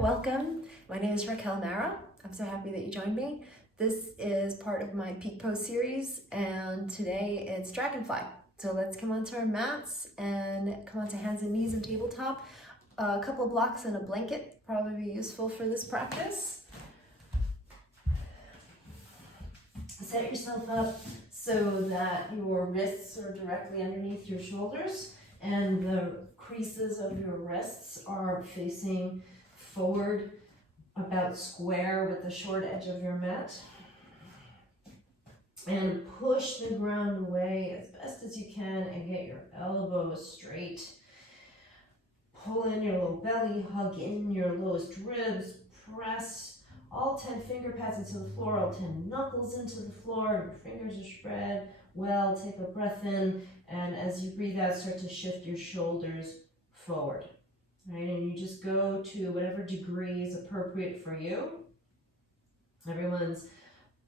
welcome. My name is Raquel Mara. I'm so happy that you joined me. This is part of my peak pose series, and today it's Dragonfly. So let's come onto our mats and come onto hands and knees and tabletop. A couple of blocks and a blanket probably be useful for this practice. Set yourself up so that your wrists are directly underneath your shoulders and the creases of your wrists are facing forward about square with the short edge of your mat. And push the ground away as best as you can and get your elbows straight. Pull in your low belly, hug in your lowest ribs, press all 10 finger pads into the floor, all 10 knuckles into the floor, your fingers are spread well. Take a breath in, and as you breathe out, start to shift your shoulders forward. Right, and you just go to whatever degree is appropriate for you. Everyone's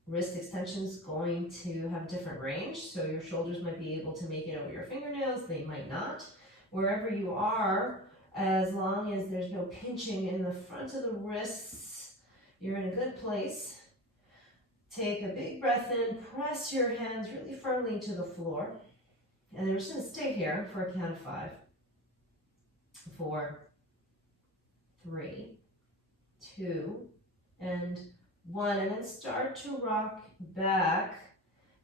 wrist extension is going to have different range, so your shoulders might be able to make it over your fingernails, they might not. Wherever you are, as long as there's no pinching in the front of the wrists, you're in a good place. Take a big breath in, press your hands really firmly to the floor, and then we're just going to stay here for a count of 5, 4, 3, 2, and 1, and then start to rock back,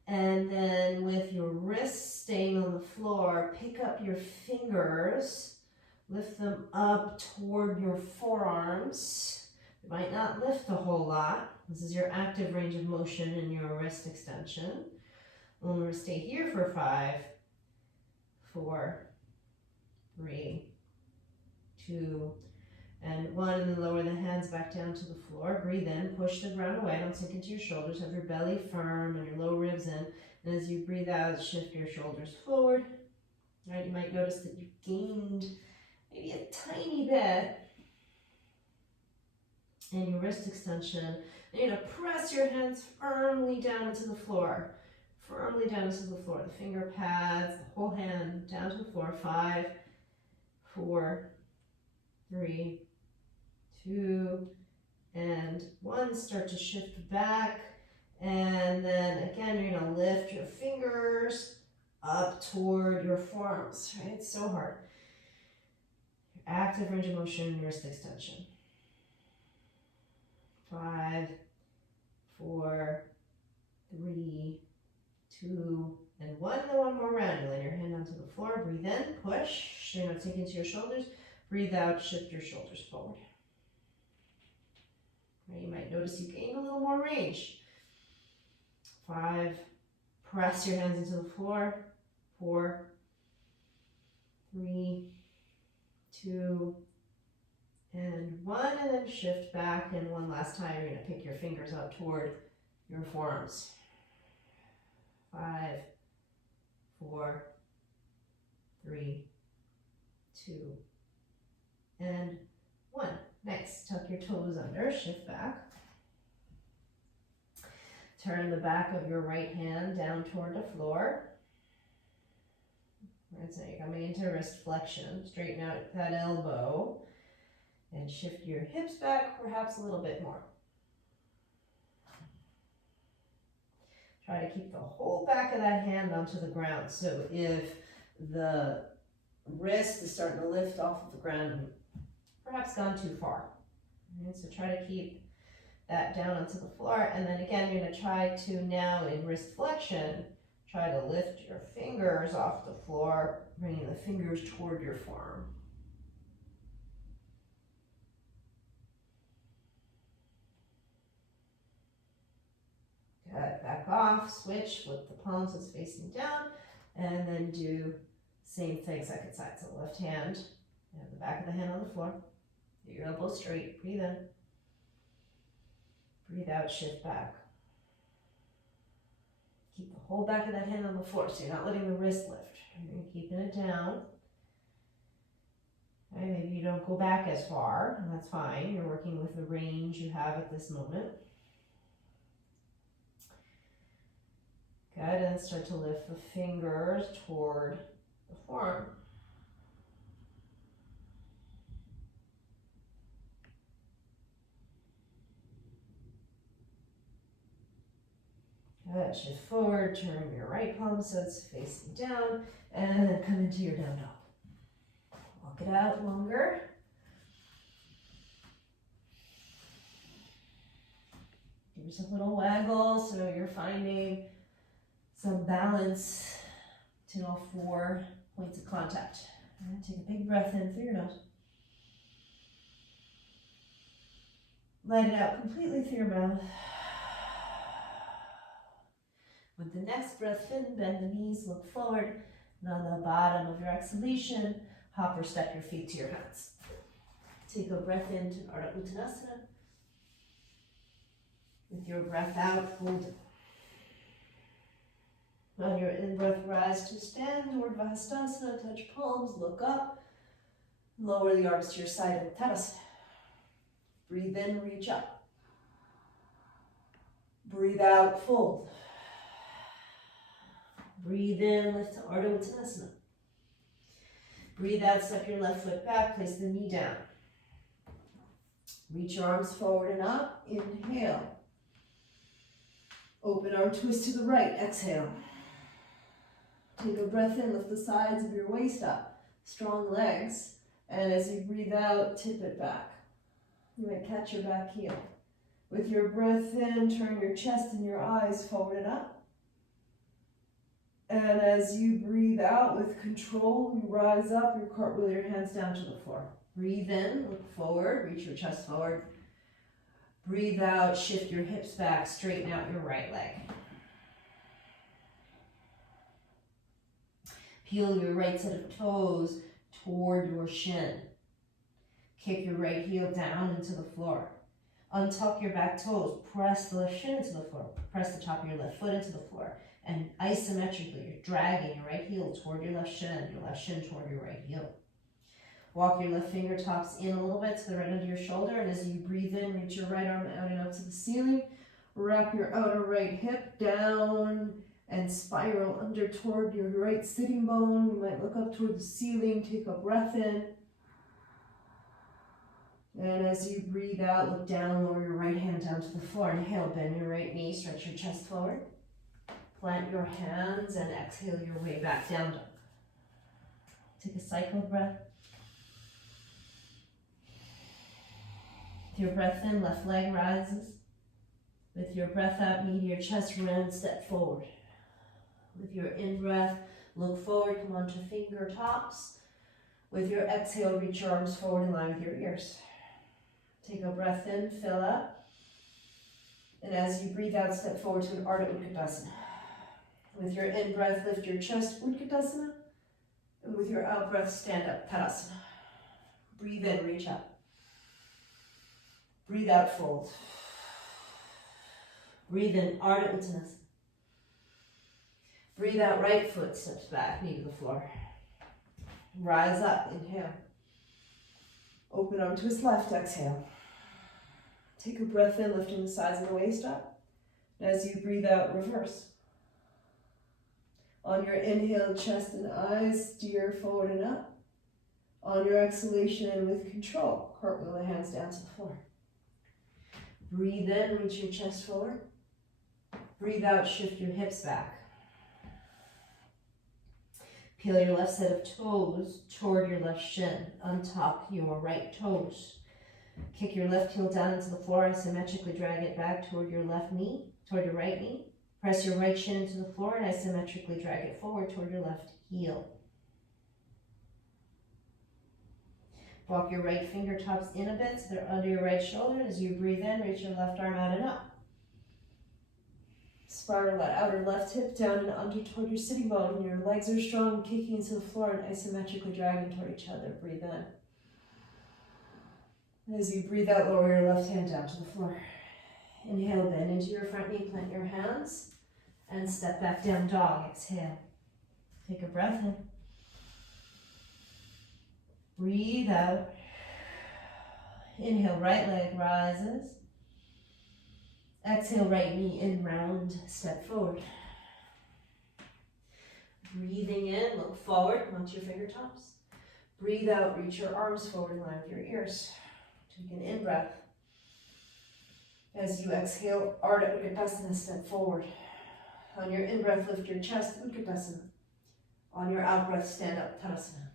and then with your wrists staying on the floor, pick up your fingers, lift them up toward your forearms. You might not lift a whole lot. This is your active range of motion in your wrist extension. And we're going to stay here for 5, 4, 3, 2, and 1, and then lower the hands back down to the floor. Breathe in, push the ground away, don't sink into your shoulders, have your belly firm and your low ribs in. And as you breathe out, shift your shoulders forward. Right, you might notice that you've gained maybe a tiny bit in your wrist extension. And you're going to press your hands firmly down into the floor. Firmly down into the floor. The finger pads, the whole hand down to the floor. 5, 4, 3, 2, and 1. Start to shift back, and then again you're going to lift your fingers up toward your forearms. Right? It's so hard. Your active range of motion, wrist extension. 5, 4, 3, 2, and 1. And then one more round. You lay your hand onto the floor. Breathe in, push. You're not sinking into your shoulders. Breathe out, shift your shoulders forward. You might notice you gain a little more range. 5, press your hands into the floor. 4, 3, 2, and 1, and then shift back. And one last time, you're going to pick your fingers up toward your forearms. 5, 4, 3, 2, and 1. Next, tuck your toes under, shift back. Turn the back of your right hand down toward the floor. Right, so you're coming into wrist flexion. Straighten out that elbow and shift your hips back perhaps a little bit more. Try to keep the whole back of that hand onto the ground. So if the wrist is starting to lift off of the ground, perhaps gone too far. Right, so try to keep that down onto the floor, and then again you're going to try to now in wrist flexion, try to lift your fingers off the floor, bringing the fingers toward your forearm. Good, back off, switch, flip the palms is facing down, and then do same thing second side. So left hand, and the back of the hand on the floor. Get your elbow straight, breathe in. Breathe out, shift back. Keep the whole back of that hand on the floor, so you're not letting the wrist lift. You're keeping it down. Okay, maybe you don't go back as far, and that's fine. You're working with the range you have at this moment. Good, and start to lift the fingers toward the forearm. Good, shift forward, turn your right palm so it's facing down, and then come into your down dog. Walk it out longer. Give yourself a little waggle so you're finding some balance to all 4 points of contact. And take a big breath in through your nose. Let it out completely through your mouth. With the next breath in, bend the knees, look forward, and on the bottom of your exhalation, hop or step your feet to your hands. Take a breath into Ardha Uttanasana. With your breath out, hold it. On your in-breath, rise to stand, Urdhva Hastasana, touch palms, look up, lower the arms to your side in Tadasana. Breathe in, reach up. Breathe out, fold. Breathe in, lift to Ardha Uttanasana. Breathe out, step your left foot back, place the knee down. Reach your arms forward and up, inhale. Open arm twist to the right, exhale. Take a breath in, lift the sides of your waist up, strong legs, and as you breathe out, tip it back. You might catch your back heel. With your breath in, turn your chest and your eyes forward and up. And as you breathe out with control, you rise up, you cartwheel your hands down to the floor. Breathe in, look forward, reach your chest forward. Breathe out, shift your hips back, straighten out your right leg. Peel your right set of toes toward your shin. Kick your right heel down into the floor. Untuck your back toes, press the left shin into the floor. Press the top of your left foot into the floor. And isometrically, you're dragging your right heel toward your left shin toward your right heel. Walk your left fingertips in a little bit to the right under your shoulder, and as you breathe in, reach your right arm out and up to the ceiling. Wrap your outer right hip down and spiral under toward your right sitting bone. You might look up toward the ceiling, take a breath in. And as you breathe out, look down, lower your right hand down to the floor. Inhale, bend your right knee, stretch your chest forward. Plant your hands and exhale your way back down dog. Take a cycle breath. With your breath in, left leg rises. With your breath out, knee to your chest, round step forward. With your in-breath, look forward, come onto finger tops. With your exhale, reach your arms forward in line with your ears. Take a breath in, fill up. And as you breathe out, step forward to an Ardha Uttanasana. With your in-breath, lift your chest, Uttanasana. And with your out-breath, stand up, Tadasana. Breathe in, reach up. Breathe out, fold. Breathe in, Ardha Uttanasana. Breathe out, right foot steps back, knee to the floor. Rise up, inhale. Open arm twist left, exhale. Take a breath in, lifting the sides of the waist up. And as you breathe out, reverse. On your inhale, chest and eyes, steer forward and up. On your exhalation, and with control, cartwheel the hands down to the floor. Breathe in, reach your chest forward. Breathe out, shift your hips back. Peel your left set of toes toward your left shin. Untuck your right toes. Kick your left heel down into the floor, isometrically drag it back toward your left knee, toward your right knee. Press your right shin into the floor and isometrically drag it forward toward your left heel. Walk your right fingertips in a bit so they're under your right shoulder. As you breathe in, reach your left arm out and up. Spiral that outer left hip down and under toward your sitting bone. Your legs are strong, kicking into the floor and isometrically dragging toward each other. Breathe in. As you breathe out, lower your left hand down to the floor. Inhale, bend into your front knee, plant your hands, and step back down dog. Exhale. Take a breath in. Breathe out. Inhale, right leg rises. Exhale, right knee in, round, step forward. Breathing in, look forward, come onto your fingertips. Breathe out, reach your arms forward in line with your ears. Take an in-breath. As you exhale, Ardha Uttanasana, step forward. On your in-breath, lift your chest, Utkatasana. On your out-breath, stand up, Tadasana.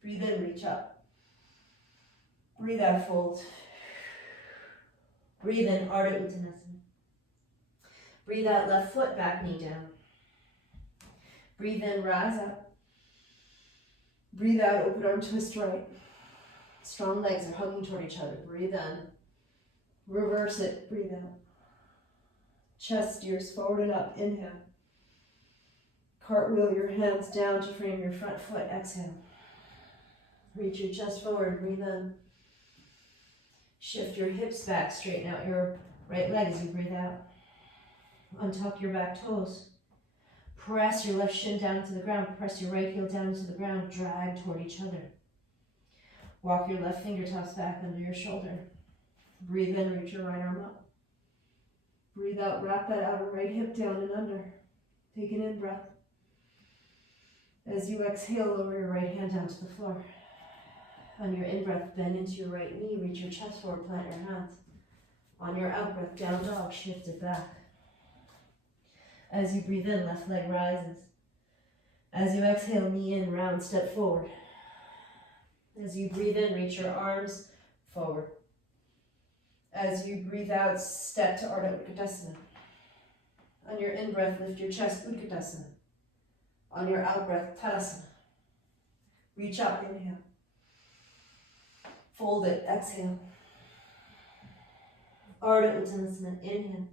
Breathe in, reach up. Breathe out, fold. Breathe in, Ardha Uttanasana. Breathe out, left foot, back knee down. Breathe in, rise up. Breathe out, open arm twist right. Strong legs are hugging toward each other. Breathe in. Reverse it, breathe out. Chest steers forward and up, inhale. Cartwheel your hands down to frame your front foot, exhale. Reach your chest forward, breathe in. Shift your hips back, straighten out your right leg as you breathe out. Untuck your back toes. Press your left shin down to the ground, press your right heel down to the ground, drag toward each other. Walk your left fingertips back under your shoulder. Breathe in, reach your right arm up. Breathe out, wrap that outer right hip down and under. Take an in-breath. As you exhale, lower your right hand down to the floor. On your in-breath, bend into your right knee, reach your chest forward, plant your hands. On your out-breath, down dog, shift it back. As you breathe in, left leg rises. As you exhale, knee in, round, step forward. As you breathe in, reach your arms forward. As you breathe out, step to Ardha Utkatasana. On your in-breath, lift your chest, Utkatasana. On your out-breath, Tadasana. Reach up, inhale. Fold it, exhale. Ardha Uttanasana, inhale.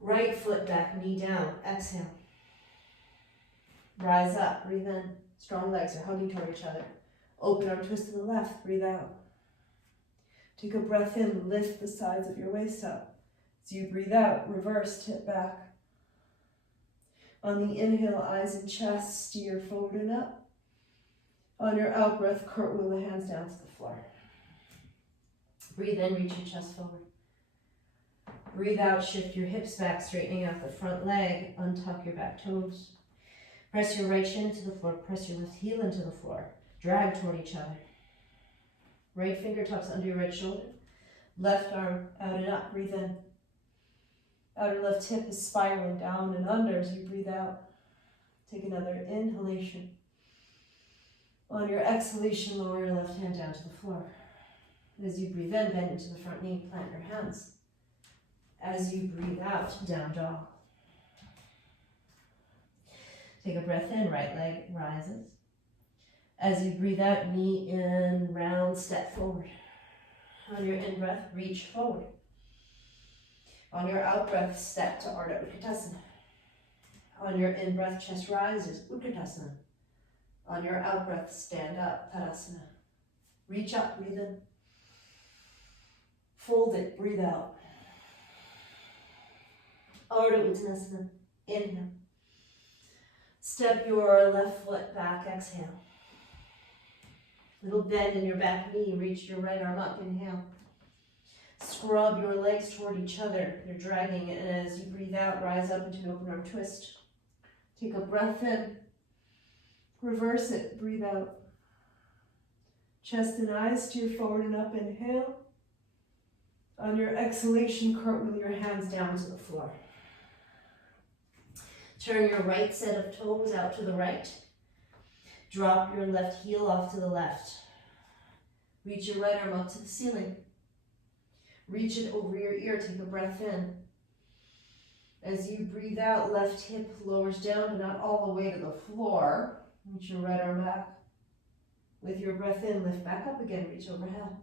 Right foot back, knee down, exhale. Rise up, breathe in. Strong legs are hugging toward each other. Open arm twist to the left, breathe out. Take a breath in, lift the sides of your waist up. As you breathe out, reverse, tip back. On the inhale, eyes and chest, steer forward and up. On your out breath, cartwheel the hands down to the floor. Breathe in, reach your chest forward. Breathe out, shift your hips back, straightening out the front leg, untuck your back toes. Press your right shin into the floor, press your left heel into the floor. Drag toward each other. Right fingertips under your right shoulder. Left arm out and up, breathe in. Outer left hip is spiraling down and under as you breathe out. Take another inhalation. On your exhalation, lower your left hand down to the floor. As you breathe in, bend into the front knee, plant your hands. As you breathe out, down dog. Take a breath in, right leg rises. As you breathe out, knee in, round, step forward. On your in-breath, reach forward. On your out-breath, step to Ardha Utkatasana. On your in-breath, chest rises, Utkatasana. On your out-breath, stand up, Tadasana. Reach up, breathe in. Fold it, breathe out. Ardha Uttanasana, inhale. Step your left foot back, exhale. Little bend in your back knee, reach your right arm up, inhale. Scrub your legs toward each other, you're dragging, and as you breathe out, rise up into an open arm twist. Take a breath in, reverse it, breathe out. Chest and eyes steer forward and up, inhale. On your exhalation, cartwheel your hands down to the floor. Turn your right set of toes out to the right. Drop your left heel off to the left. Reach your right arm up to the ceiling. Reach it over your ear, take a breath in. As you breathe out, left hip lowers down, but not all the way to the floor. Reach your right arm back. With your breath in, lift back up again, reach overhead.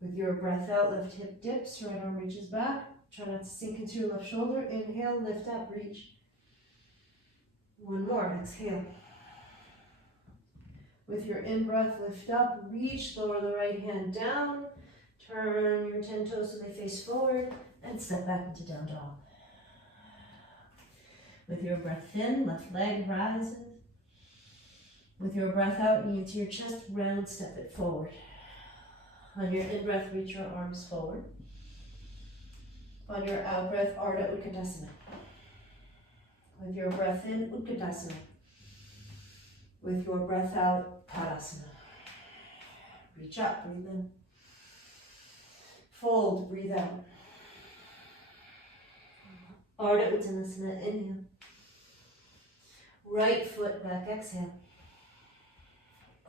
With your breath out, left hip dips, right arm reaches back. Try not to sink into your left shoulder. Inhale, lift up, reach. One more, exhale. With your in-breath, lift up, reach, lower the right hand down. Turn your 10 toes so they face forward and step back into down dog. With your breath in, left leg rises. With your breath out, knee into your chest, round, step it forward. On your in-breath, reach your arms forward. On your out-breath, Ardha Utkatasana. With your breath in, Utkatasana. With your breath out, Tadasana. Reach up, breathe in. Fold, breathe out. Ardha Uttanasana, inhale. Right foot back, exhale.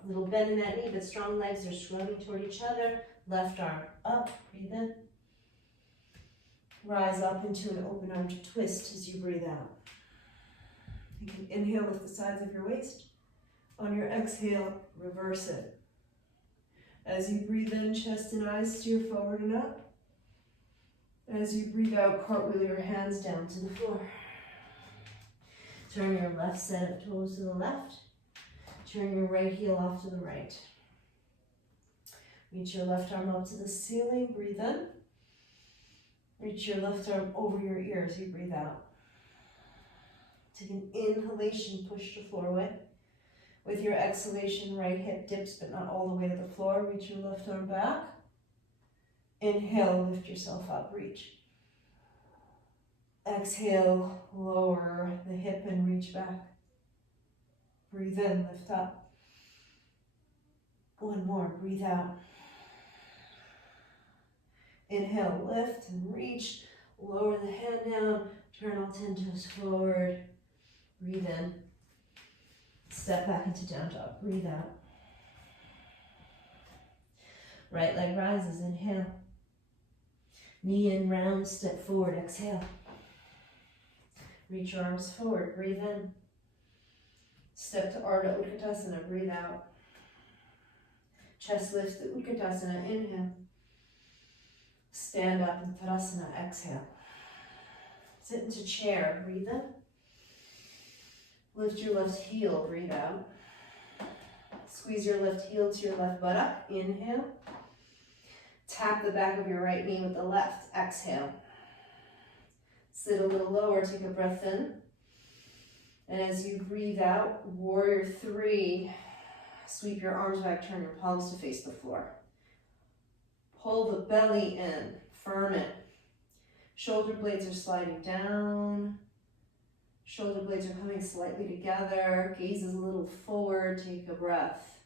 Little bend in that knee, but strong legs are scrubbing toward each other. Left arm up, breathe in. Rise up into an open armed twist as you breathe out. You can inhale with the sides of your waist. On your exhale, reverse it. As you breathe in, chest and eyes steer forward and up. As you breathe out, cartwheel your hands down to the floor. Turn your left set of toes to the left. Turn your right heel off to the right. Reach your left arm up to the ceiling, breathe in. Reach your left arm over your ear as you breathe out. Take an inhalation, push the floor away. With your exhalation, right hip dips, but not all the way to the floor. Reach your left arm back. Inhale, lift yourself up, reach. Exhale, lower the hip and reach back. Breathe in, lift up. One more, breathe out. Inhale, lift and reach. Lower the hand down, turn all 10 toes forward. Breathe in. Step back into down dog, breathe out. Right leg rises, inhale. Knee in, round, step forward, exhale. Reach your arms forward, breathe in. Step to Ardha Uttanasana, breathe out. Chest lifts to Uttanasana, inhale. Stand up in Tadasana, exhale. Sit into chair, breathe in. Lift your left heel, breathe out. Squeeze your left heel to your left buttock, inhale. Tap the back of your right knee with the left, exhale. Sit a little lower, take a breath in. And as you breathe out, warrior 3, sweep your arms back, turn your palms to face the floor. Pull the belly in, firm it. Shoulder blades are sliding down. Shoulder blades are coming slightly together. Gaze is a little forward, take a breath.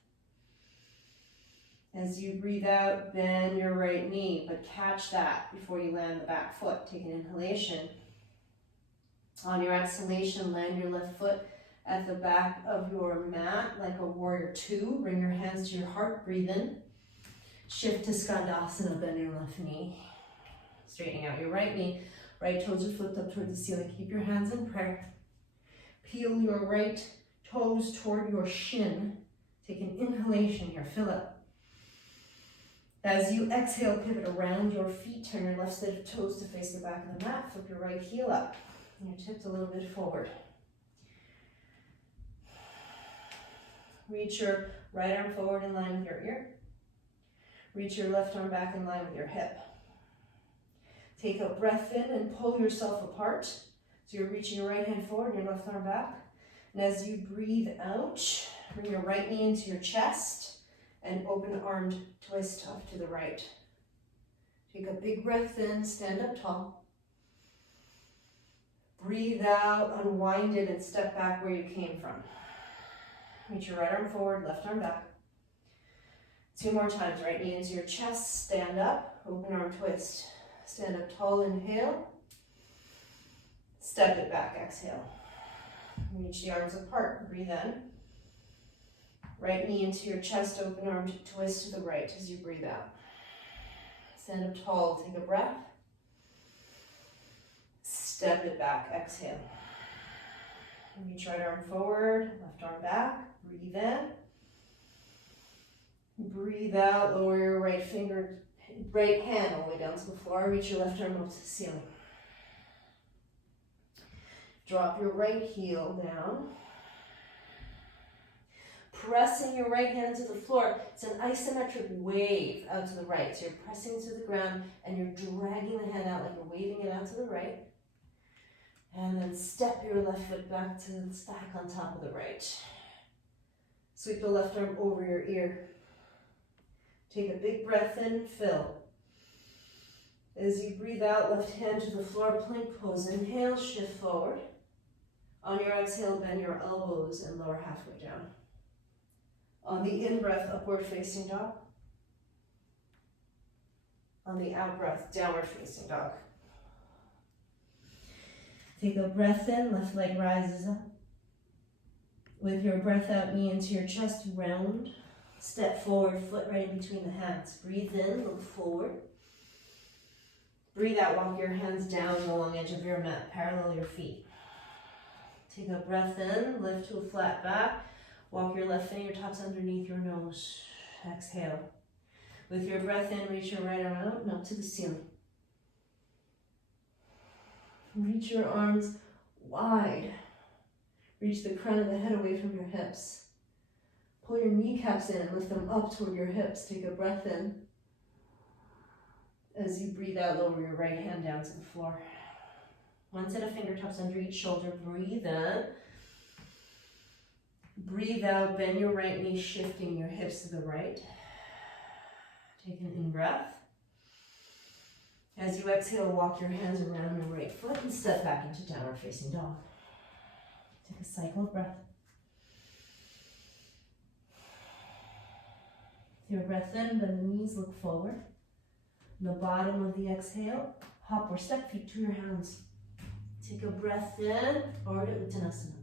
As you breathe out, bend your right knee, but catch that before you land the back foot. Take an inhalation. On your exhalation, land your left foot at the back of your mat like a warrior 2. Bring your hands to your heart, breathe in. Shift to Skandasana, bend your left knee. Straightening out your right knee. Right toes are flipped up toward the ceiling. Keep your hands in prayer. Peel your right toes toward your shin. Take an inhalation here, fill up. As you exhale, pivot around your feet. Turn your left set of toes to face the back of the mat. Flip your right heel up. And you're tipped a little bit forward. Reach your right arm forward in line with your ear. Reach your left arm back in line with your hip. Take a breath in and pull yourself apart. So you're reaching your right hand forward, your left arm back. And as you breathe out, bring your right knee into your chest and open armed twist off to the right. Take a big breath in, stand up tall. Breathe out, unwind it, and step back where you came from. Reach your right arm forward, left arm back. 2 more times, right knee into your chest, stand up, open arm twist. Stand up tall, inhale. Step it back, exhale. Reach the arms apart, breathe in. Right knee into your chest, open arm twist to the right as you breathe out. Stand up tall, take a breath. Step it back, exhale. Reach right arm forward, left arm back, breathe in. Breathe out, lower your right hand all the way down to the floor. Reach your left arm up to the ceiling. Drop your right heel down. Pressing your right hand to the floor. It's an isometric wave out to the right. So you're pressing to the ground and you're dragging the hand out like you're waving it out to the right. And then step your left foot back to the stack on top of the right. Sweep the left arm over your ear. Take a big breath in, fill. As you breathe out, left hand to the floor, plank pose. Inhale, shift forward. On your exhale, bend your elbows and lower halfway down. On the in-breath, upward facing dog. On the out-breath, downward facing dog. Take a breath in, left leg rises up. With your breath out, knee into your chest, round. Step forward, foot right in between the hands. Breathe in, look forward. Breathe out, walk your hands down the long edge of your mat, parallel your feet. Take a breath in, lift to a flat back. Walk your left fingertips underneath your nose. Exhale. With your breath in, reach your right arm out and up to the ceiling. Reach your arms wide. Reach the crown of the head away from your hips. Pull your kneecaps in and lift them up toward your hips. Take a breath in. As you breathe out, lower your right hand down to the floor. One set of fingertips under each shoulder. Breathe in. Breathe out, bend your right knee, shifting your hips to the right. Take an in-breath. As you exhale, walk your hands around your right foot and step back into downward facing dog. Take a cycle of breath. With your breath in, bend the knees, look forward. On the bottom of the exhale, hop or step feet to your hands. Take a breath in, Ardha Uttanasana.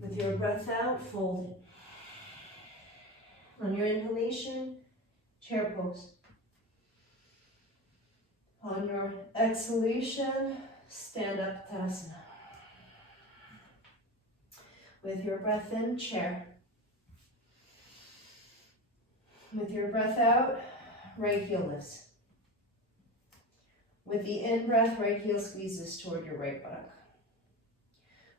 With your breath out, fold it. On your inhalation, chair pose. On your exhalation, stand up Tadasana. With your breath in, chair. With your breath out, right heel lifts. With the in-breath, right heel squeezes toward your right buttock.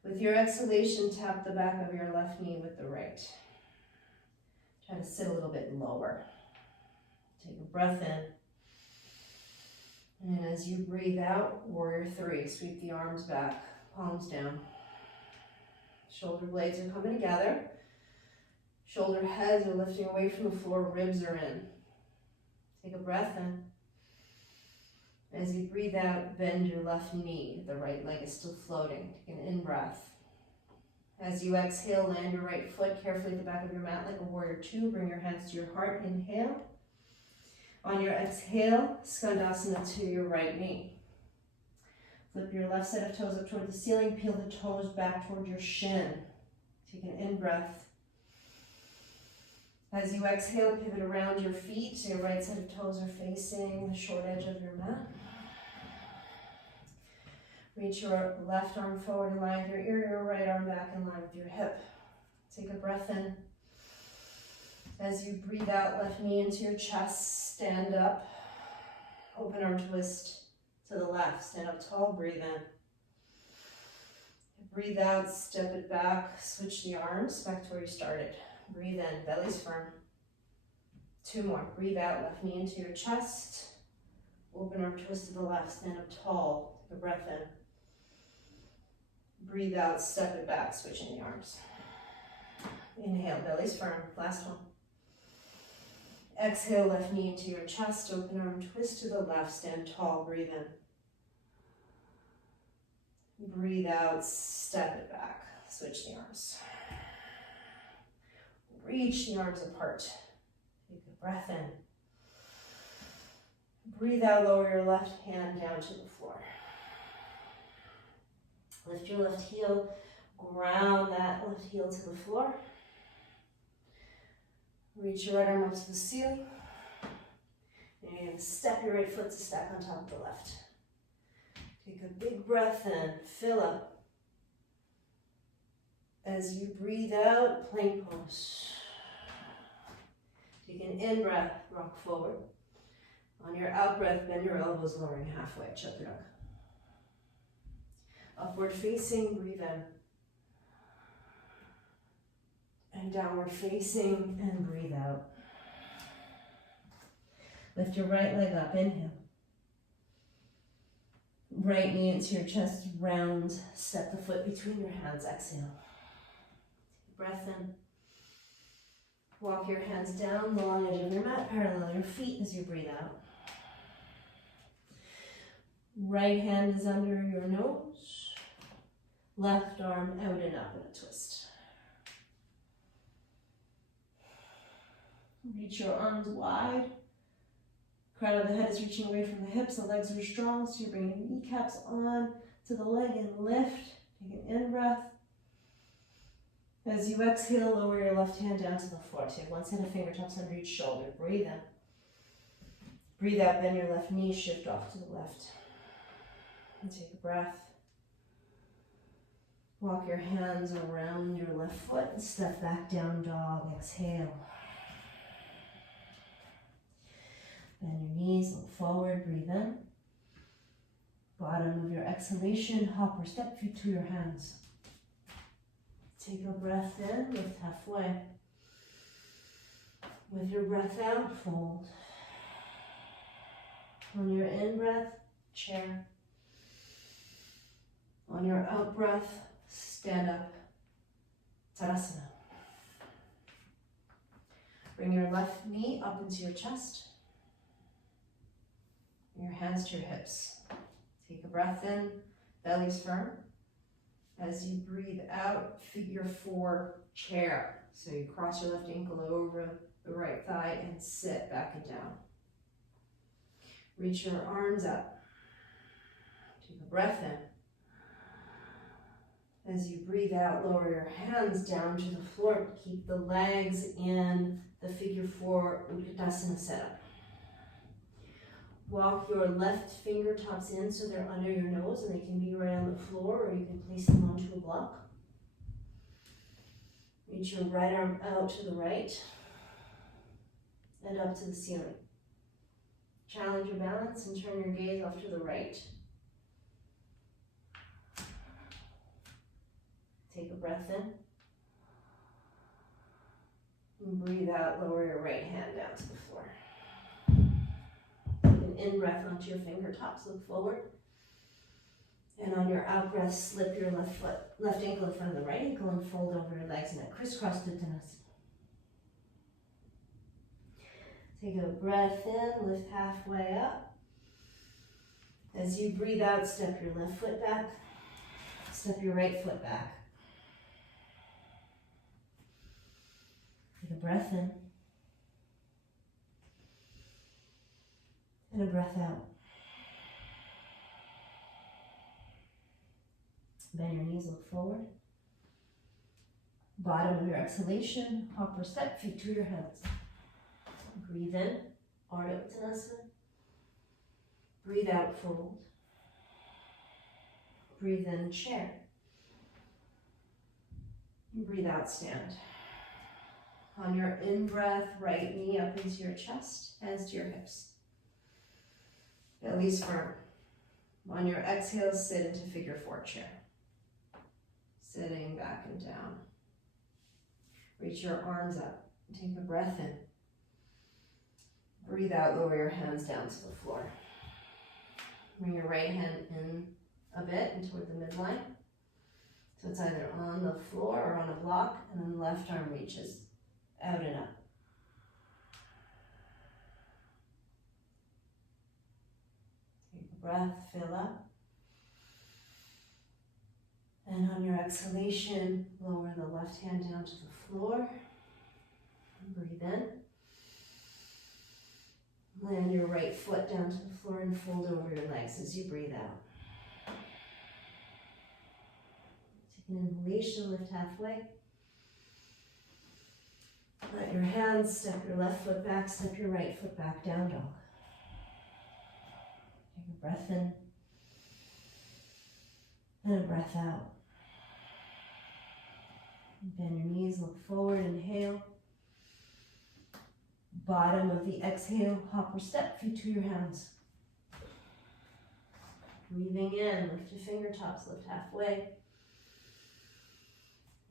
With your exhalation, tap the back of your left knee with the right. Try to sit a little bit lower. Take a breath in. And as you breathe out, warrior three. Sweep the arms back, palms down. Shoulder blades are coming together. Shoulder heads are lifting away from the floor, ribs are in. Take a breath in. As you breathe out, bend your left knee. The right leg is still floating. Take an in-breath. As you exhale, land your right foot carefully at the back of your mat like a warrior two. Bring your hands to your heart. Inhale. On your exhale, Skandasana to your right knee. Flip your left set of toes up toward the ceiling. Peel the toes back toward your shin. Take an in-breath. As you exhale, pivot around your feet so your right set of toes are facing the short edge of your mat. Reach your left arm forward in line with your ear, your right arm back in line with your hip. Take a breath in. As you breathe out, left knee into your chest, stand up. Open arm twist to the left, stand up tall, breathe in. Breathe out, step it back, switch the arms back to where you started. Breathe in, belly's firm. Two more. Breathe out, left knee into your chest. Open arm twist to the left, stand up tall. Take a breath in. Breathe out, step it back, switching the arms. Inhale, belly's firm. Last one. Exhale, left knee into your chest. Open arm twist to the left, stand tall, breathe in. Breathe out, step it back, switch the arms. Reach the arms apart. Take a breath in. Breathe out, lower your left hand down to the floor. Lift your left heel, ground that left heel to the floor. Reach your right arm up to the ceiling. And you're going to step your right foot to stack on top of the left. Take a big breath in, fill up. As you breathe out, plank pose. Take an in-breath, rock forward. On your out-breath, bend your elbows, lowering halfway, chaturanga. Upward facing, breathe in. And downward facing, and breathe out. Lift your right leg up, inhale. Right knee into your chest, round, step the foot between your hands, exhale. Take a breath in. Walk your hands down the long edge of your mat, parallel your feet as you breathe out. Right hand is under your nose. Left arm out and up in a twist. Reach your arms wide. Crown of the head is reaching away from the hips. The legs are strong, so you're bringing your kneecaps on. to the leg and lift. Take an in-breath. As you exhale, lower your left hand down to the floor. Take one set of fingertips under each shoulder. Breathe in. Breathe out, bend your left knee, shift off to the left. And take a breath. Walk your hands around your left foot and step back down dog. Exhale. Bend your knees, look forward, breathe in. Bottom of your exhalation, hop or step feet to your hands. Take a breath in, lift halfway. With your breath out, fold. On your in-breath, chair. On your out-breath, stand up, Tadasana. Bring your left knee up into your chest. Your hands to your hips. Take a breath in, belly's firm. As you breathe out, figure four, chair. So you cross your left ankle over the right thigh and sit back and down. Reach your arms up. Take a breath in. As you breathe out, lower your hands down to the floor. Keep the legs in the figure four Utkatasana setup. Walk your left fingertips in so they're under your nose and they can be right on the floor, or you can place them onto a block. Reach your right arm out to the right and up to the ceiling. Challenge your balance and turn your gaze off to the right. Take a breath in. And breathe out, lower your right hand down to the floor. In-breath onto your fingertips, look forward. And on your out-breath, slip your left ankle in front of the right ankle and fold over your legs in a crisscross Uttanasana. Take a breath in, lift halfway up. As you breathe out, step your left foot back, step your right foot back. Take a breath in. And a breath out. Bend your knees, look forward. Bottom of your exhalation, hop or step, feet to your hands. Breathe in, Ardha Uttanasana. Breathe out, fold. Breathe in, chair. Breathe out, stand. On your in-breath, right knee up into your chest, hands to your hips. Belly's firm. On your exhale, sit into figure four chair. Sitting back and down. Reach your arms up. Take a breath in. Breathe out, lower your hands down to the floor. Bring your right hand in a bit and toward the midline. So it's either on the floor or on a block, and then the left arm reaches out and up. Breath, fill up. And on your exhalation, lower the left hand down to the floor. Breathe in. Land your right foot down to the floor and fold over your legs as you breathe out. Take an inhalation, lift halfway. Let your hands step your left foot back, step your right foot back, down dog. Take a breath in and a breath out. Bend your knees, look forward, inhale. Bottom of the exhale, hop or step, feet to your hands. Breathing in, lift your fingertips, lift halfway.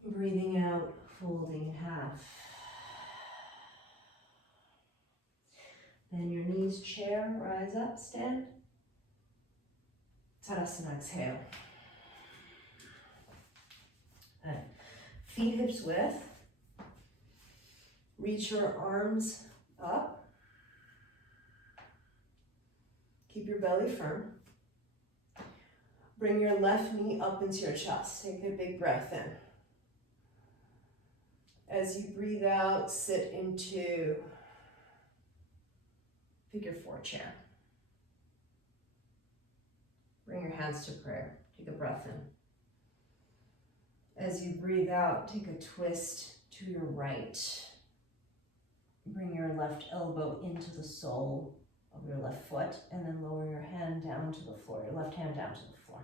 Breathing out, folding in half. Bend your knees, chair, rise up, stand. Tadasana, exhale. And feet hips width. Reach your arms up. Keep your belly firm. Bring your left knee up into your chest. Take a big breath in. As you breathe out, sit into figure four chair. Bring your hands to prayer. Take a breath in. As you breathe out, take a twist to your right. Bring your left elbow into the sole of your left foot and then lower your hand down to the floor, your left hand down to the floor.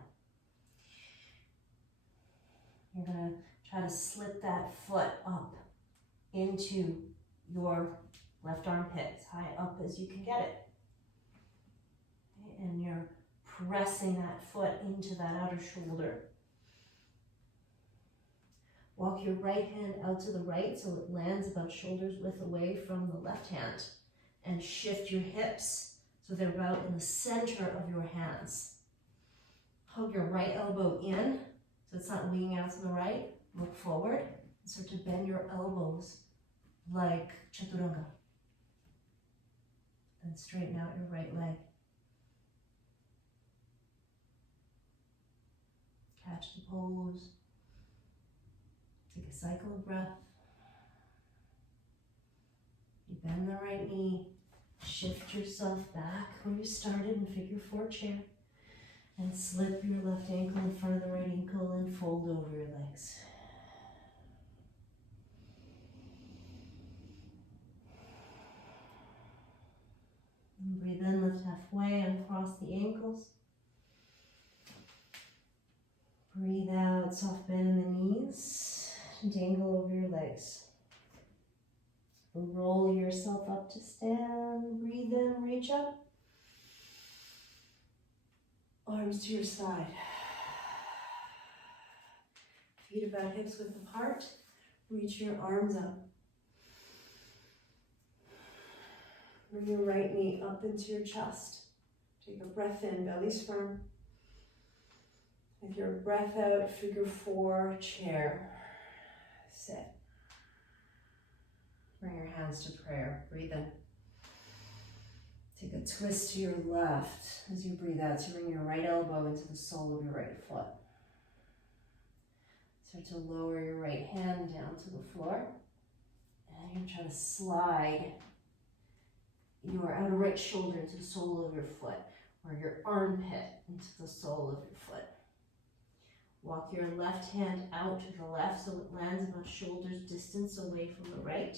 You're going to try to slip that foot up into your left armpit, as high up as you can get it. Okay, and you're pressing that foot into that outer shoulder. Walk your right hand out to the right so it lands about shoulder's width away from the left hand. And shift your hips so they're about in the center of your hands. Hug your right elbow in so it's not leaning out to the right. Look forward and start to bend your elbows like chaturanga. Then straighten out your right leg. Catch the pose. Take a cycle of breath. You bend the right knee. Shift yourself back where you started in figure 4 chair. And slip your left ankle in front of the right ankle and fold over your legs. And breathe in, lift halfway, uncross the ankles. Breathe out, soft bend in the knees. Dangle over your legs. Roll yourself up to stand. Breathe in, reach up. Arms to your side. Feet about hips width apart. Reach your arms up. Bring your right knee up into your chest. Take a breath in, belly's firm. With your breath out, figure 4 chair. Sit. Bring your hands to prayer. Breathe in. Take a twist to your left as you breathe out. So bring your right elbow into the sole of your right foot. Start to lower your right hand down to the floor. And you're going to try to slide your outer right shoulder into the sole of your foot, or your armpit into the sole of your foot. Walk your left hand out to the left so it lands about shoulder's distance away from the right.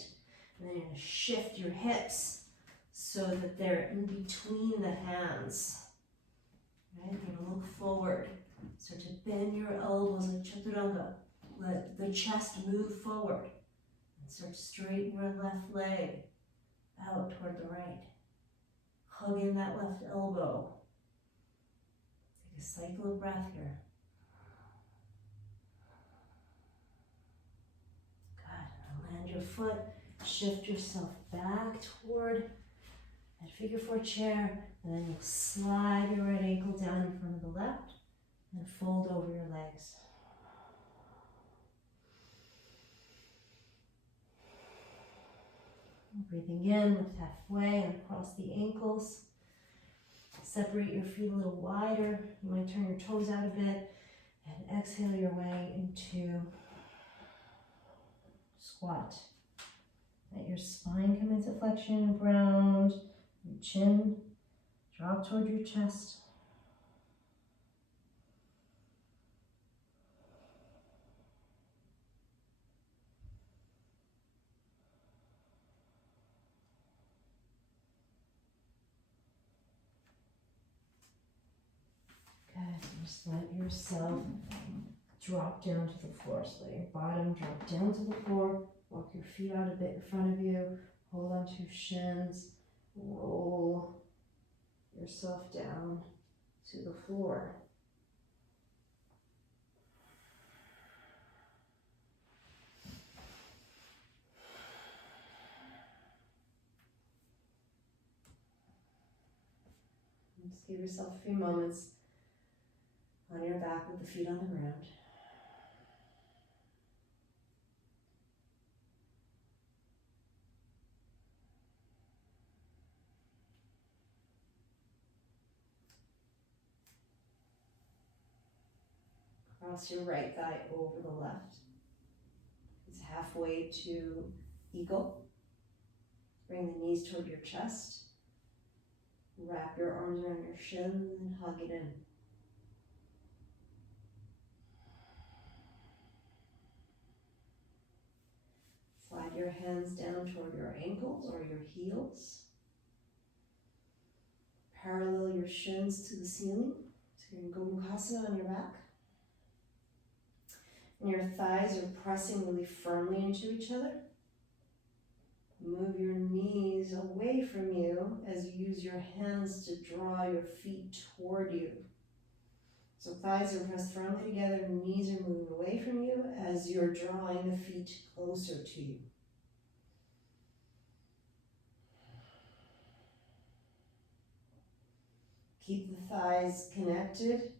And then you're going to shift your hips so that they're in between the hands. Right? You're going to look forward. Start to bend your elbows like chaturanga. Let the chest move forward. And start to straighten your left leg out toward the right. Hug in that left elbow. Take a cycle of breath here. Good. Now land your foot. Shift yourself back toward that figure 4 chair, and then you'll slide your right ankle down in front of the left and fold over your legs. Breathing in, lift halfway and across the ankles. Separate your feet a little wider. You might turn your toes out a bit and exhale your way into squat. Let your spine come into flexion and ground. Your chin drop toward your chest. Good. Just let yourself drop down to the floor. So let your bottom drop down to the floor. Walk your feet out a bit in front of you. Hold on to your shins. Roll yourself down to the floor. Just give yourself a few moments on your back with the feet on the ground. Cross your right thigh over the left. It's halfway to eagle. Bring the knees toward your chest. Wrap your arms around your shins and hug it in. Drop your hands down toward your ankles or your heels. Parallel your shins to the ceiling. So you're in Maksikanagasana on your back. And your thighs are pressing really firmly into each other. Move your knees away from you as you use your hands to draw your feet toward you. So thighs are pressed firmly together, knees are moving away from you as you're drawing the feet closer to you. Keep the thighs connected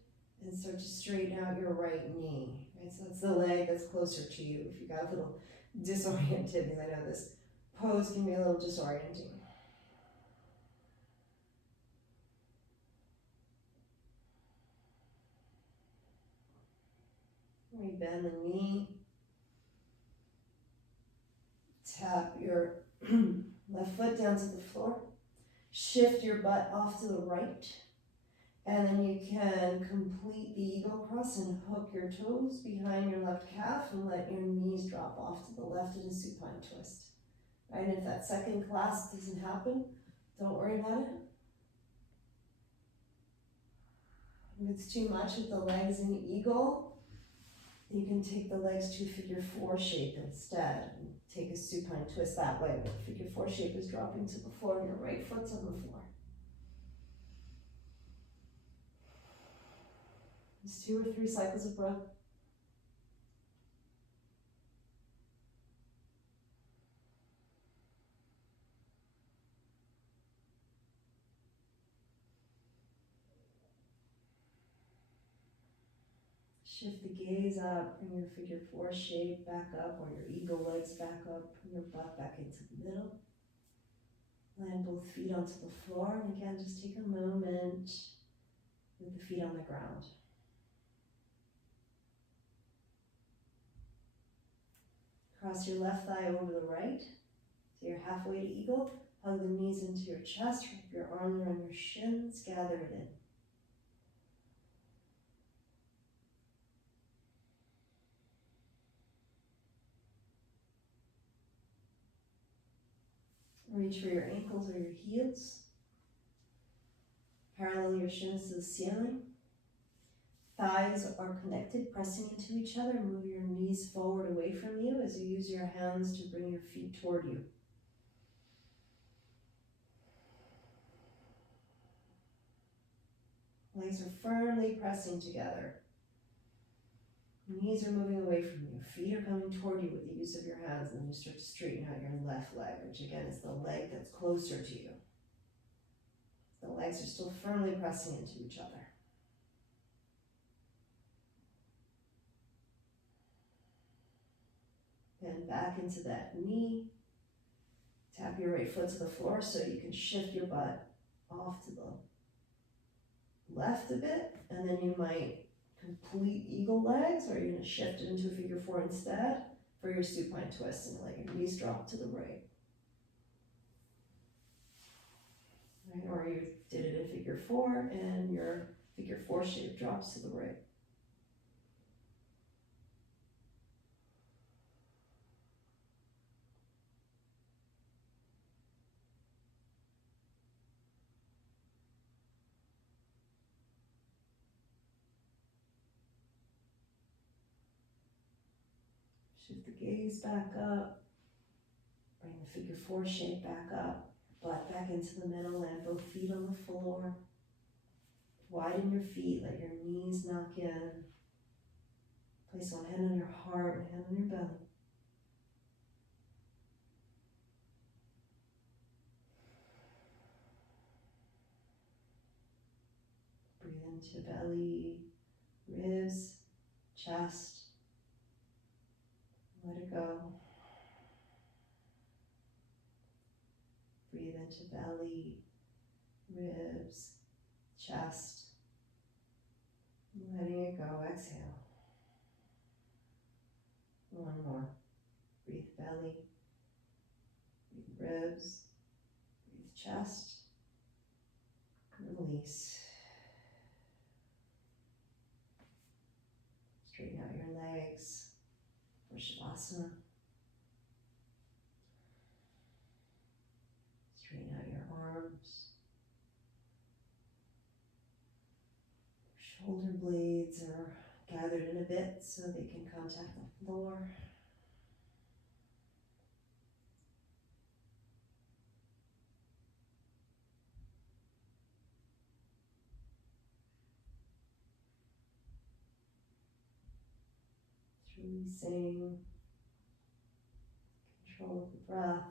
and start to straighten out your right knee. Right? So that's the leg that's closer to you. If you got a little disoriented, because I know this pose can be a little disorienting. We bend the knee. Tap your left foot down to the floor. Shift your butt off to the right. And then you can complete the eagle cross and hook your toes behind your left calf and let your knees drop off to the left in a supine twist. Right? And if that second clasp doesn't happen, don't worry about it. If it's too much with the legs in eagle, you can take the legs to figure four shape instead and take a supine twist that way. But figure four shape is dropping to the floor and your right foot's on the floor. Just 2 or 3 cycles of breath. Shift the gaze up, bring your figure four shape back up, or your eagle legs back up, bring your butt back into the middle. Land both feet onto the floor, and again, just take a moment with the feet on the ground. Cross your left thigh over the right, so you're halfway to eagle. Hug the knees into your chest, wrap your arms around your shins, gather it in. Reach for your ankles or your heels. Parallel your shins to the ceiling. Thighs are connected, pressing into each other. Move your knees forward away from you as you use your hands to bring your feet toward you. Legs are firmly pressing together. Knees are moving away from you. Feet are coming toward you with the use of your hands, and then you start to straighten out your left leg, which again is the leg that's closer to you. The legs are still firmly pressing into each other. Bend back into that knee. Tap your right foot to the floor so you can shift your butt off to the left a bit, and then you might complete eagle legs, or you're going to shift it into a figure four instead for your supine twist and let your knees drop to the right. Or you did it in figure four and your figure four shape drops to the right. Shift the gaze back up. Bring the figure four shape back up. Butt back into the middle, land both feet on the floor. Widen your feet, let your knees knock in. Place one hand on your heart, one hand on your belly. Breathe into belly, ribs, chest. Let it go. Breathe into belly, ribs, chest. Letting it go, exhale. One more. Breathe belly, breathe ribs, breathe chest. Release. Straighten out your legs for Shavasana. gathered in a bit so they can contact the floor. Releasing control of the breath.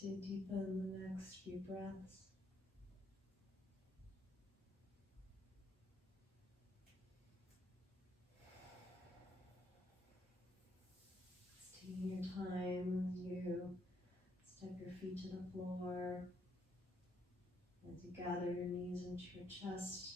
To deepen the next few breaths. Just taking your time as you step your feet to the floor, as you gather your knees into your chest.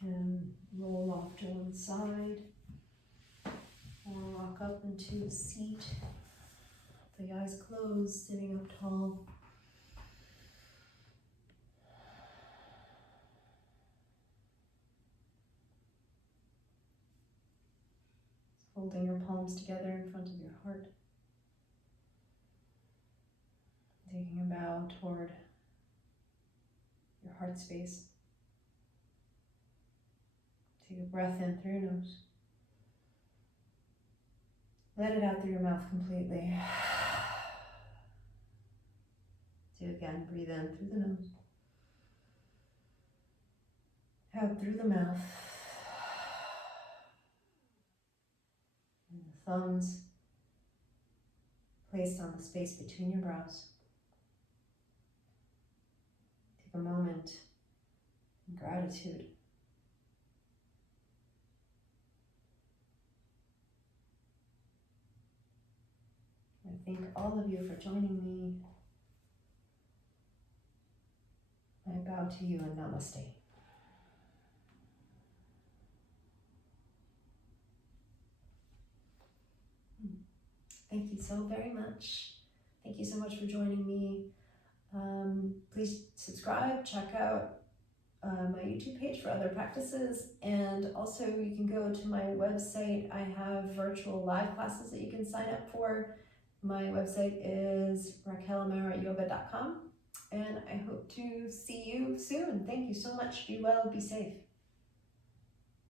Can roll off to one side or rock up into a seat. The eyes closed, sitting up tall. Holding your palms together in front of your heart. Taking a bow toward your heart space. Take a breath in through your nose. Let it out through your mouth completely. Do again, breathe in through the nose. Out through the mouth. And the thumbs placed on the space between your brows. Take a moment in gratitude. I thank all of you for joining me. I bow to you and namaste. Thank you so very much. Thank you so much for joining me. Please subscribe, check out my YouTube page for other practices, and also you can go to my website. I have virtual live classes that you can sign up for. My website is raquelamarayoga.com, and I hope to see you soon. Thank you so much. Be well, be safe.